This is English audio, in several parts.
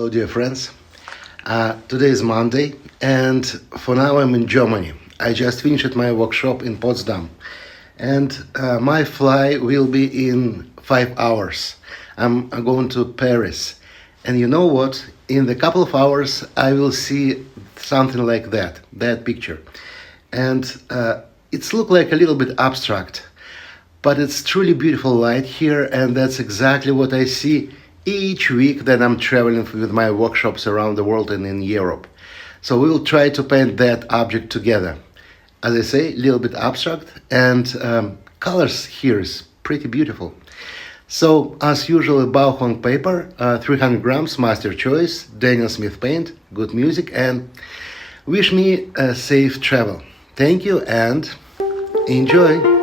Hello, dear friends. Today is Monday, and for now I'm in Germany. I just finished my workshop in Potsdam, and my fly will be in 5 hours. I'm going to Paris, and you know what? In the couple of hours, I will see something like that picture, and it's look like a little bit abstract, but it's truly beautiful light here, and that's exactly what I see each week that I'm traveling with my workshops around the world and in Europe. So we will try to paint that object together. As I say, a little bit abstract, and colors here is pretty beautiful. So, as usual, Baohong paper, 300 grams, Master Choice, Daniel Smith paint, good music, and wish me a safe travel. Thank you and enjoy!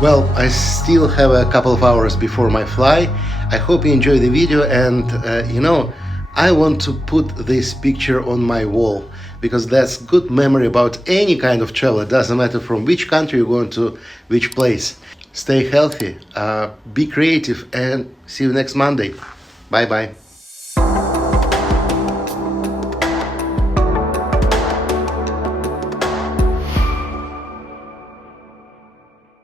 Well, I still have a couple of hours before my fly. I hope you enjoy the video, and I want to put this picture on my wall because that's good memory about any kind of travel. It doesn't matter from which country you're going to, which place. Stay healthy, be creative, and see you next Monday. Bye bye.